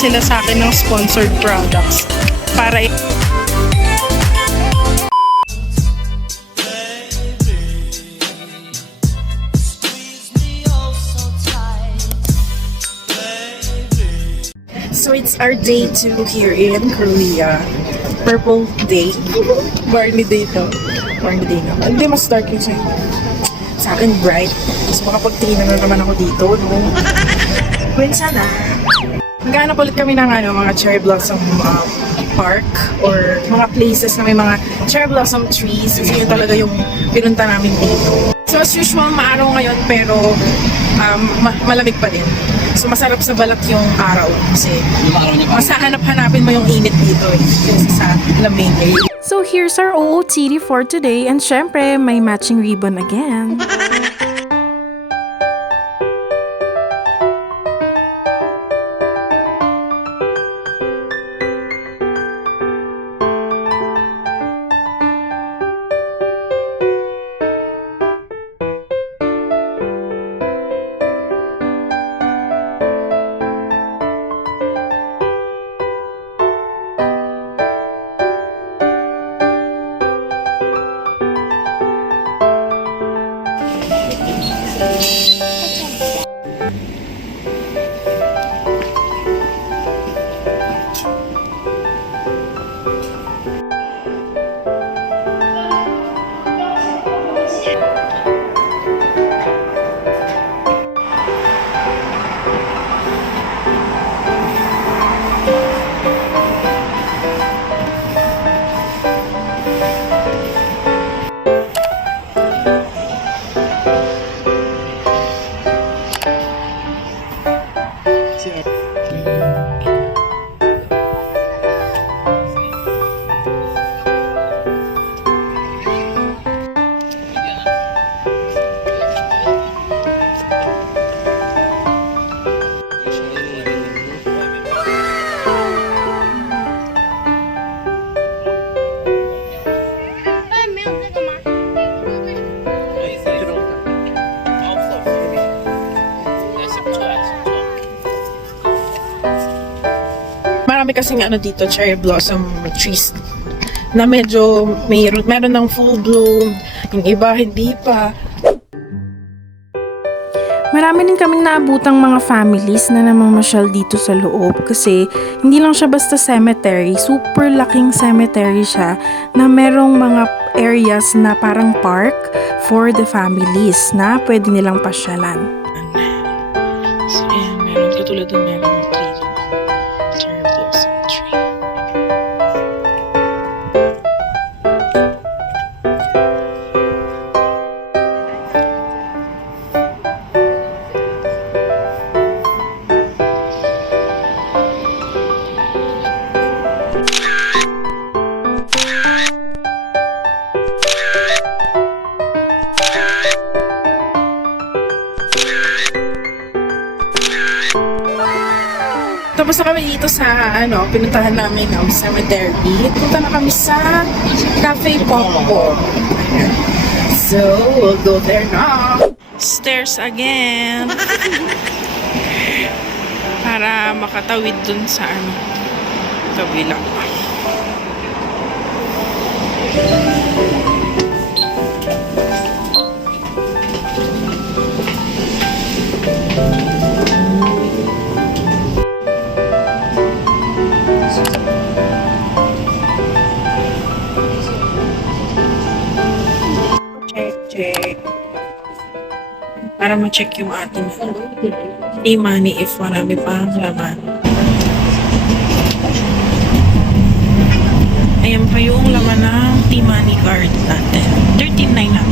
sila sa akin ng sponsored products para So it's our day 2 here in Korea. Purple day. Barney day to. Barney day na. Hindi, mas dark yung sa'yo. Sa akin, bright. Mas makapagtingin na naman ako dito, no? When sana, maghanap ulit kami ng mga cherry blossom park or mga places na may mga cherry blossom trees. Kasi yun talaga yung pinunta namin dito. So as usual, maaraw ngayon pero malamig pa din. So masarap sa balat yung araw kasi mas hanap-hanapin mo yung init dito kasi sa lamig. So here's our OOTD for today and syempre may matching ribbon again. Marami kasing dito, cherry blossom trees na medyo meron ng full bloom, yung iba hindi pa. Marami din kaming naabutang mga families na namamasyal dito sa loob kasi hindi lang siya basta cemetery, super laking cemetery siya na merong mga areas na parang park for the families na pwede nilang pasyalan. So, ayan, meron katulad ng meron ng tree. Cherry blossom tree. Tapos na kami dito sa pinuntahan namin cemetery. Punta na kami sa Cafe Pompo. So, we'll go there now. Stairs again. Para makatawid dun sa kabila. Check. Para ma-check yung ating e-money if marami pang laman. Ayan pa yung laman ng e-money card natin. 13.9 na.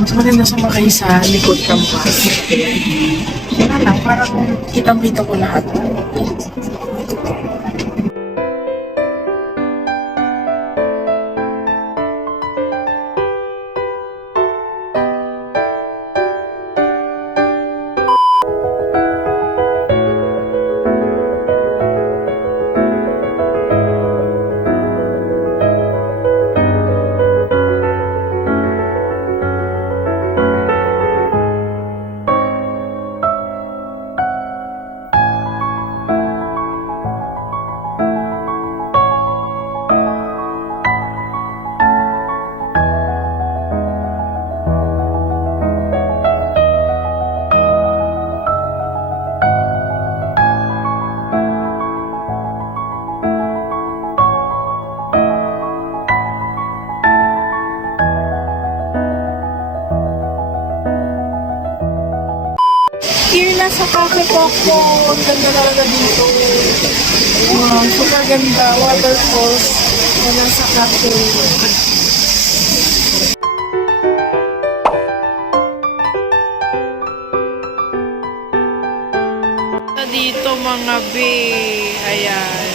Mas maganda sumakay sa likod campus. Wala, parang kitang-kita ko lahat. nasa cafe po ako. Ang ganda talaga dito. Wow, super ganda. Waterfalls. Wala sa cafe. Dito mga be. Ayan.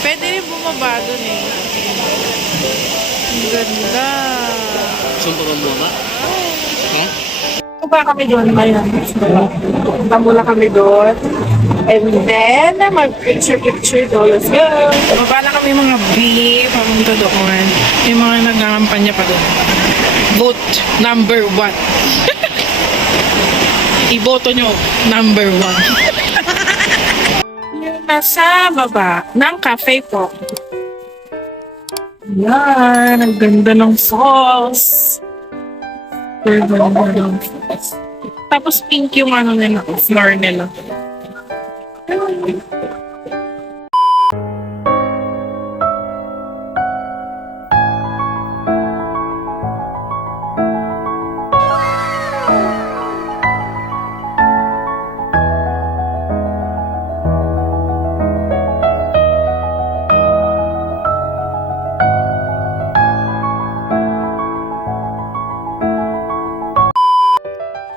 Pwede rin bumaba dun eh. Ang ganda. Saan pa kang bumaba? Ha? Punta kami doon ngayon. Punta muna kami doon. And then, mag-picture-picture doon. Let's go! Baba na kami mga B. Papunta doon. May mga nagkakampanya pa doon. Vote number 1. Iboto nyo number 1. Yung nasa baba ng cafe po. Yan. Ang ganda ng falls. Tapos pink yung ano nila, floor nila.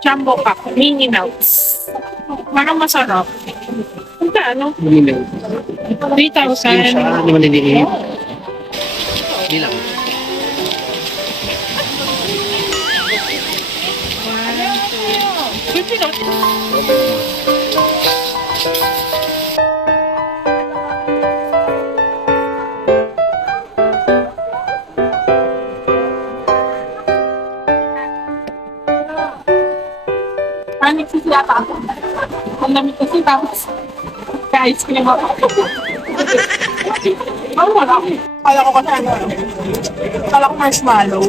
Jumbo Cup, Mini Melts. Parang masarap. Ano? Hindi 3,000. Hindi maliliit. Hindi lang. Pwede na. Panik si Siyata ako. Ang lamig kasi tapos ka-ice cream ako. Ano wala ako? Kala ko kasi ano. Kala ko marshmallow.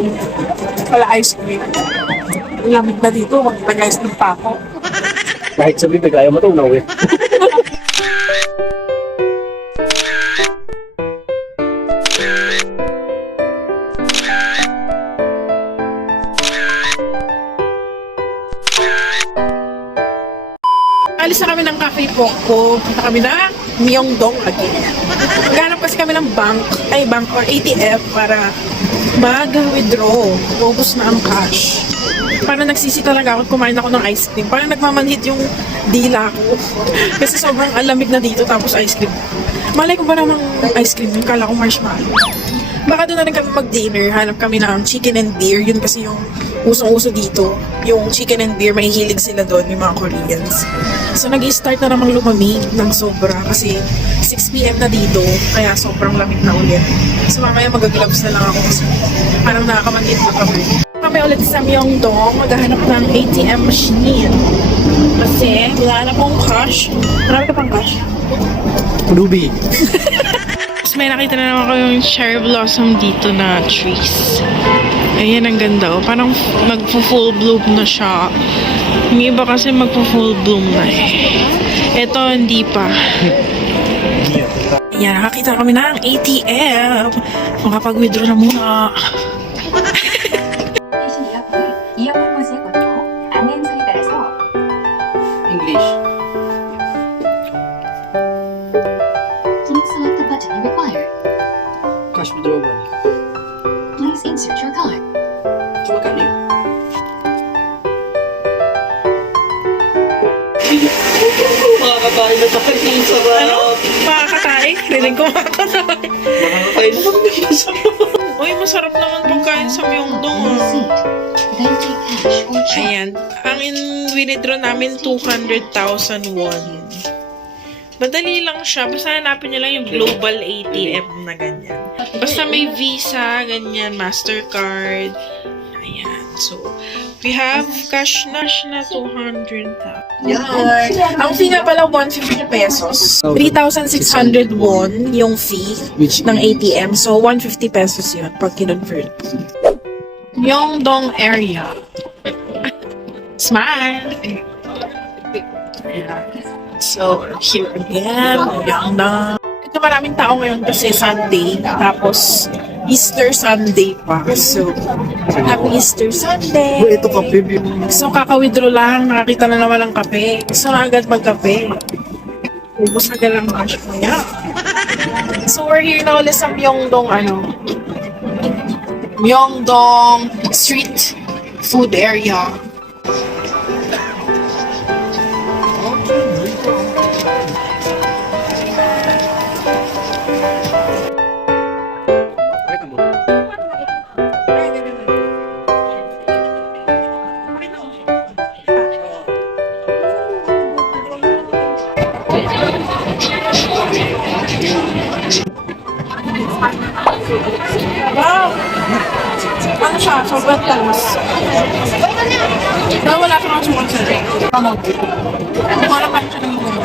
Kala ice cream. Ang lamig na dito. Mag-ice cream pa ako. Kahit sabi ko, ayaw mo ito, no? Alis na kami ng Cafe Poco. Punta kami na Myeongdong lagi. Maghanap kasi kami ng bank or ATM para mag-withdraw. Ubus na ang cash. Parang nagsisi talaga ako, kumain ako ng ice cream. Parang nagmamanhit yung dila ko. Kasi sobrang alamig na dito tapos ice cream. Malay ko ba namang ice cream yun? Kala ko marshmallow. Baka doon na rin kami mag-dinner. Hanap kami ng chicken and beer. Yun kasi yung usong-uso dito. Yung chicken and beer, mahihilig sila doon, yung mga Koreans. So, nag-start na namang lumamig ng sobra kasi 6 p.m. na dito. Kaya sobrang lamig na ulit. So, mamaya mag-gloves na lang ako kasi parang nakakamanhit na kami. Kami ulit sa Myeongdong, maghahanap ng ATM machine. Kasi, wala na pong cash. Marami ka pang cash. Ruby. May nakita na naman ko yung cherry blossom dito na trees. Ayan, ang ganda. Oh. Parang magpo-full bloom na siya. Yung iba kasi magpo-full bloom na eh. Ito, hindi pa. Ayan, nakakita kami ng ATM. Makapag-withdraw na muna. 대신 이어폰 모드의 권고 안내음성에 따라서 English. please select the button you require. Cash withdrawal. Please insert your card. So, magkano yun? Makakakain na tayo. Ang sarap. Ano? Makakatay? Rinig ko makakatay. Makakakain na tayo. Uy, masarap naman pagkain sa Myeongdong. In Ah. seat. Then take cash or check. Ayan. Ang withdraw namin 200,000 won. Madali lang siya. Basta hanapin nyo lang yung global ATM na ganyan. Basta may Visa, ganyan, Mastercard. Ayan. So, we have cash na 200,000. Yan. Ang fee nga pala 150 pesos. 3,600 won yung fee Which ng ATM. So, 150 pesos yun pag kinonvert. Myeongdong area. Smile! Ayan. So, here again, Myeongdong. Ito maraming tao ngayon kasi Sunday. Tapos, Easter Sunday pa. So, happy Easter Sunday! Ito kape, babe. So, kaka-withdraw lang. Nakakita na naman ng kape. Gusto na agad magkape. Ubus na lang cash mo yan. So, we're here na ulit sa Myeongdong, Myeongdong street food area. Wow! Ano siya? Sobrang talas. Pero wala siyang sumunod sa rin. Pamag. Wala pa siya ng mga.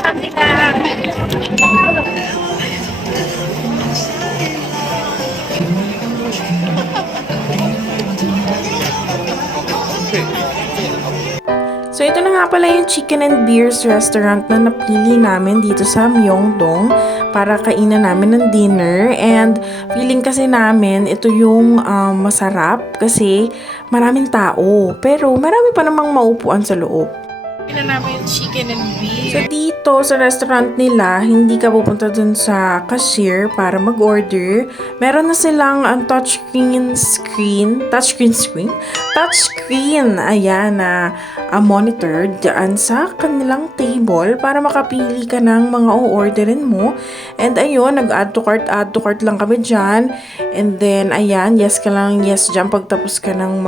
Sabi ka. So ito na nga pala yung Chicken and Beers restaurant na napili namin dito sa Myeongdong para kainan namin ng dinner. And feeling kasi namin ito yung masarap kasi maraming tao. Pero marami pa namang maupuan sa loob. Kainan namin yung chicken and beef. So dito sa restaurant nila, hindi ka pupunta dun sa cashier para mag-order. Meron na silang touchscreen, ayan, na monitor dyan sa kanilang table para makapili ka ng mga o-orderin mo. And ayun, nag-add to cart lang kami dyan. And then, ayan, yes ka lang, yes dyan pagtapos ka ng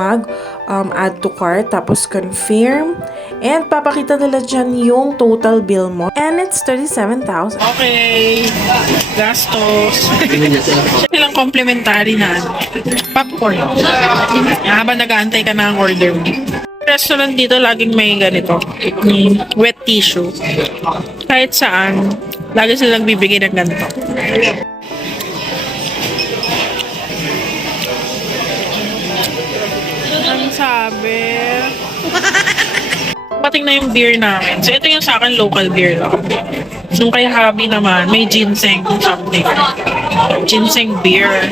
add to cart, tapos confirm. And papakita nila dyan yung total bill mo. And it's 37,000. Okay. Gastos. Ilang complimentary na popcorn. Habang nag-aantay ka na ang order mo. Restaurant dito laging may ganito. Wet tissue. Kahit saan, lagi silang bibigay ng ganito. Ang sabi. Pating na yung beer namin. So, ito yung sa akin local beer lang. Yung kay Habi naman, may ginseng something. Ginseng beer.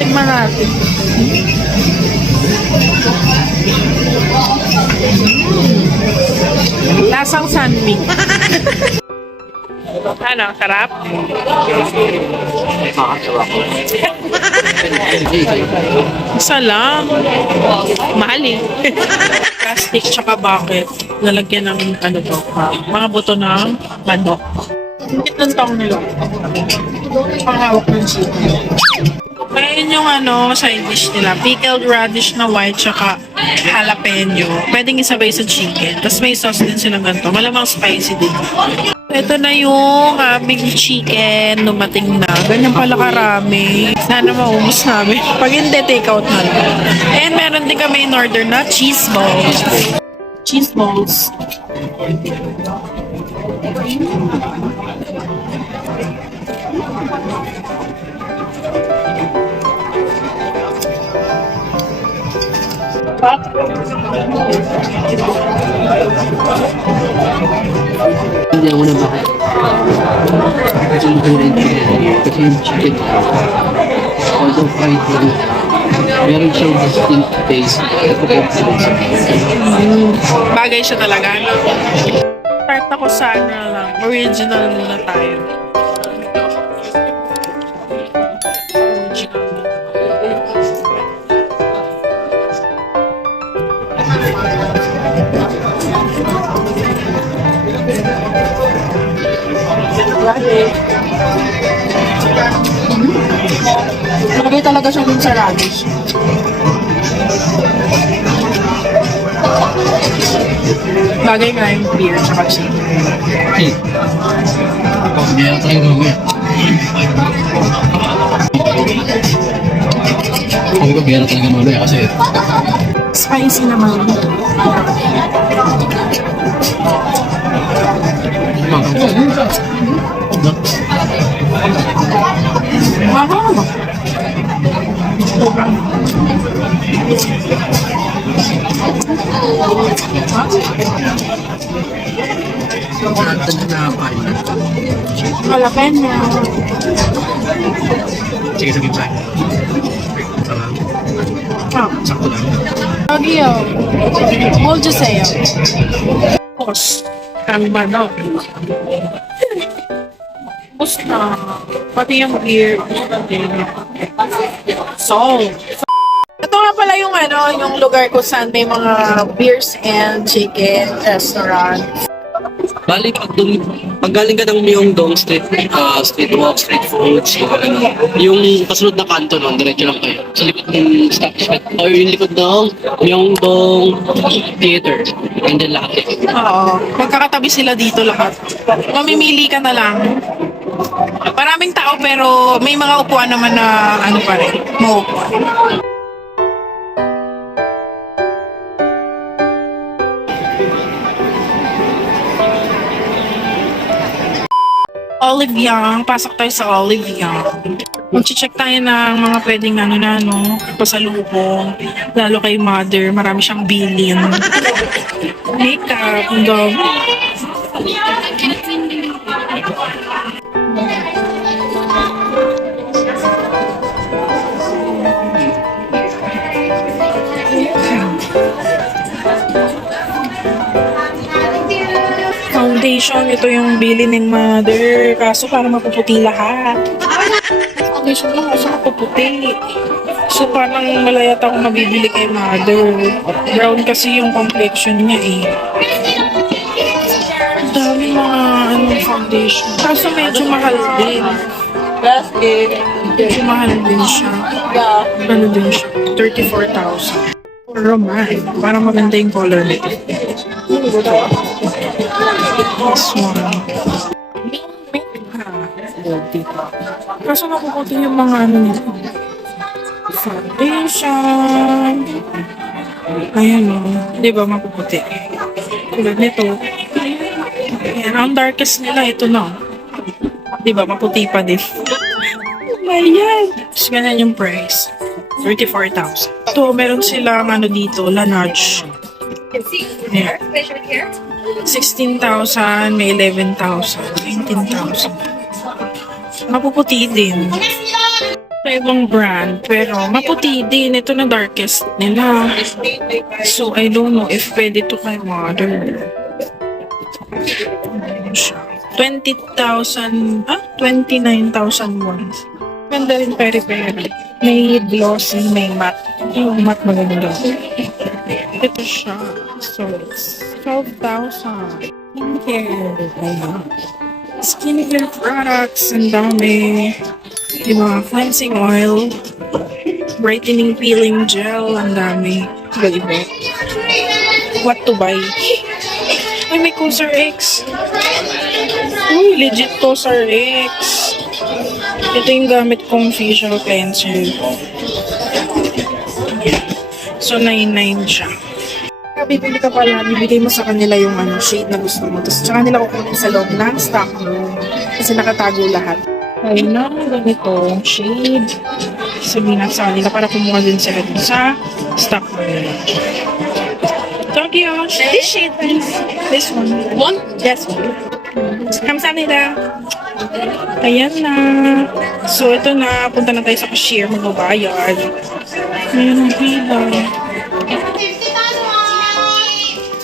Tignan natin. Lasang sunming. Ano, sarap? Isa lang. Mahal eh. Plastic tsaka bucket. Lalagyan ng mga buto ng manok. Higit ng tong nila. Panghawak ng chicken. Ngayon yung side dish nila. Pickled radish na white tsaka jalapeno. Pwedeng isabay sa chicken. Tapos may sauce din silang ganito. Malamang spicy din. Ito na yung aming chicken. Dumating na. Ganyan pala karami. Sana maubos namin. Pag hindi, take out na lang. And meron din kami in order na cheese balls. Cheese balls. Hindi ako nabahay. Kasi yung chicken, although fried din, meron siyang distinct taste. Bagay siya talaga. Start ako sa lang. Original muna tayo. Lagay talaga siya dun sa radish. Bagay nga yung beer tsaka chicken. Meron tayo naman. Sabi ko, meron talaga mamaya kasi Spicy naman. Wow! Jalapeno. Sige, sabihin sa akin. Sakto lang. 여기요. 뭐 주세요? 강만어. Musta? Pati yung beer. Salt. Ito nga pala yung yung lugar kung saan may mga beers and chicken restaurant. Bali, pag galing ka ng Myeongdong street walk, street foods, yung kasunod na kanto nun, diretso lang kayo. Sa likod ng establishment, or yung likod ng Myeongdong Theater. Andyan lahat eh. Oo. Magkakatabi sila dito lahat. Mamimili ka na lang. Maraming tao pero may mga upuan naman na pa rin. Maupuan. Olive Young. Pasok tayo sa Olive Young. Mag-check tayo ng mga pwedeng pasalubong. Lalo kay mother. Marami siyang bilin. Makeup. Dog. Foundation, ito yung bili ng mother. Kaso parang mapuputi lahat. Foundation ko, kaso mapuputi. So parang malayat ako mabibili kay mother. Brown kasi yung complexion niya eh. Ang dami mga foundation. Kaso medyo mahal din. Medyo mahal din siya. Ano din siya? 34,000. Roman. Parang maganda yung color nito. This one. Kaso nakukuti yung mga nito. Foundation. Ayan o. Di ba mapuputi? Tulad nito. Ayan. Ang darkest nila, ito na. Di ba maputi pa din. Ayan. Tapos ganyan yung price. 34,000. Ito, meron silang dito, Laneige. Ayan. 16,000, may 11,000, 19,000. Mapuputi din. Sa ibang brand, pero maputi din. Ito na darkest nila. So, I don't know if pwede to kay mother. 20,000, 29,001. Ganda rin peri-peri. May glossy, may matte. Yung matte maganda. Ito siya. So, 12,000. Skincare. Ayan. Skincare products. Ang dami. Yung mga cleansing oil. Brightening peeling gel. Ang dami. Iba-iba. What to buy? Ay, may Cosar X. Uy, legit Cosar X. Ito yung gamit kong facial cleanser. So, 99 siya. Bibili ka pala, bibigay mo sa kanila yung shade na gusto mo. Tapos, tsaka nila kukunin sa loob ng stock room. Kasi nakatago lahat. Ayun na, ganito, shade. Sabihin na sa kanila para kumuha din sila dun sa stock room nila. Thank you. This shade, please. This one. One? Yes, one. 감사합니다. Ayan na. So, ito na. Punta na tayo sa cashier. Magbabayad. Ayan ang hila.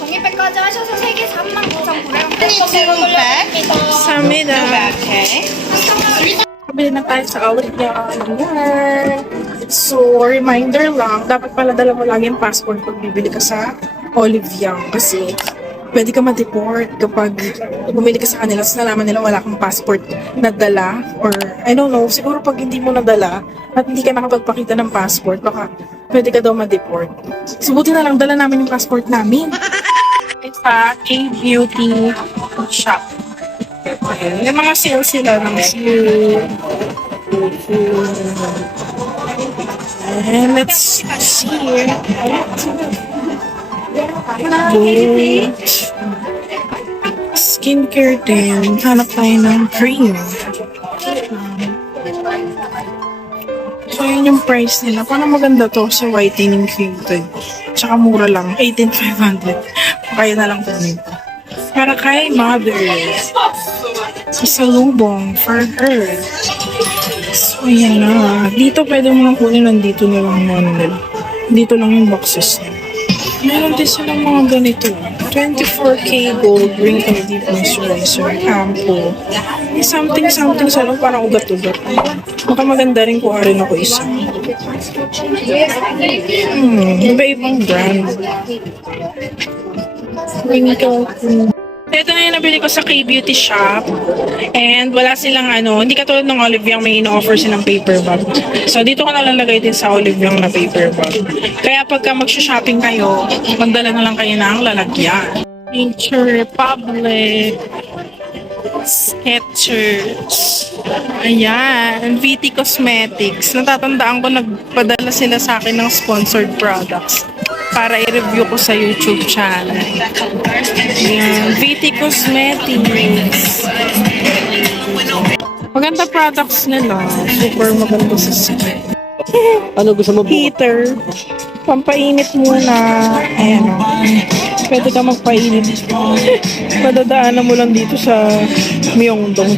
종이백까지 하셔서 3개 39,900원. Samida. Kabili na tayo sa Olive Young. So, reminder lang, dapat pala dala mo lagi yung passport pag bibili ka sa Olive Young. Kasi, pwede ka ma-deport kapag bumili ka sa kanila tapos nalaman nila wala kang passport na dala. Or, I don't know, siguro pag hindi mo nadala at hindi ka nakapagpakita ng passport, baka pwede ka daw ma-deport. So, buti na lang, dala namin yung passport namin. Sa K-Beauty Shop. Ayan, may mga sale sila ng sale. And let's see. Good. Skincare din. Hanap tayo ng cream. So, yun yung price nila. Parang maganda to sa whitening cream to. Tsaka mura lang. 18,500. Kaya na lang kunin ko. Para kay mother. Sa salubong for her. So, Ayan na. Dito pwede mo nang kunin. Nandito na lang yung ano nila. Dito lang yung boxes nila. Meron din silang mga ganito. 24K gold wrinkle deep moisturizer. Ampo. May something sa loob. Parang ugat-ugat. Baka maganda rin kuha rin ako isa. Iba-ibang brand. Wrinkle. Ito na yung nabili ko sa K-Beauty Shop. And wala silang hindi katulad ng Olive Young, may ino-offer silang paper bag. So dito ko nalalagay din sa Olive Young na paper bag. Kaya pagka mag-shopping kayo, magdala na lang kayo ng lalagyan. Nature Republic. Skechers. Ayan. VT Cosmetics. Natatandaan ko nagpadala sila sa akin ng sponsored products para i-review ko sa YouTube channel. Ayan. VT Cosmetics. Maganda products nila. Super maganda sa skin. Ano gusto mo bukas? Heater. Pampainit muna. Ayan o. Pwede ka magpainit. Madadaanan mo lang dito sa Myeongdong.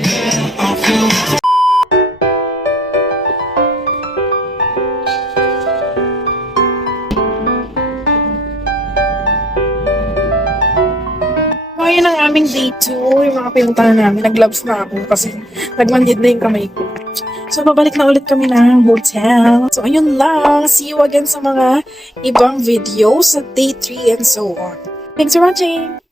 Ngayon ang aming day 2, yung mga pinuntahan namin. Nag-gloves na ako kasi nagmanhid na yung kamay ko. So, babalik na ulit kami ng hotel. So, ayun lang. See you again sa mga ibang videos sa day 3 and so on. Thanks for watching!